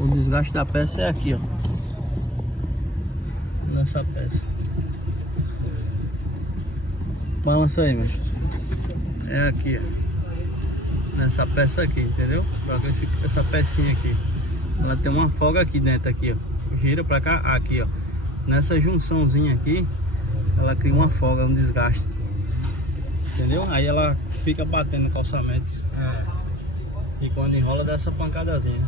O desgaste da peça é aqui, ó. Nessa peça. Balança aí, meu. É aqui, ó. Nessa peça aqui, entendeu? Essa pecinha aqui. Ela tem uma folga aqui dentro, aqui, ó. Gira pra cá, aqui, ó. Nessa junçãozinha aqui, ela cria uma folga, um desgaste. Entendeu? Aí ela fica batendo no calçamento. E quando enrola, dá essa pancadazinha.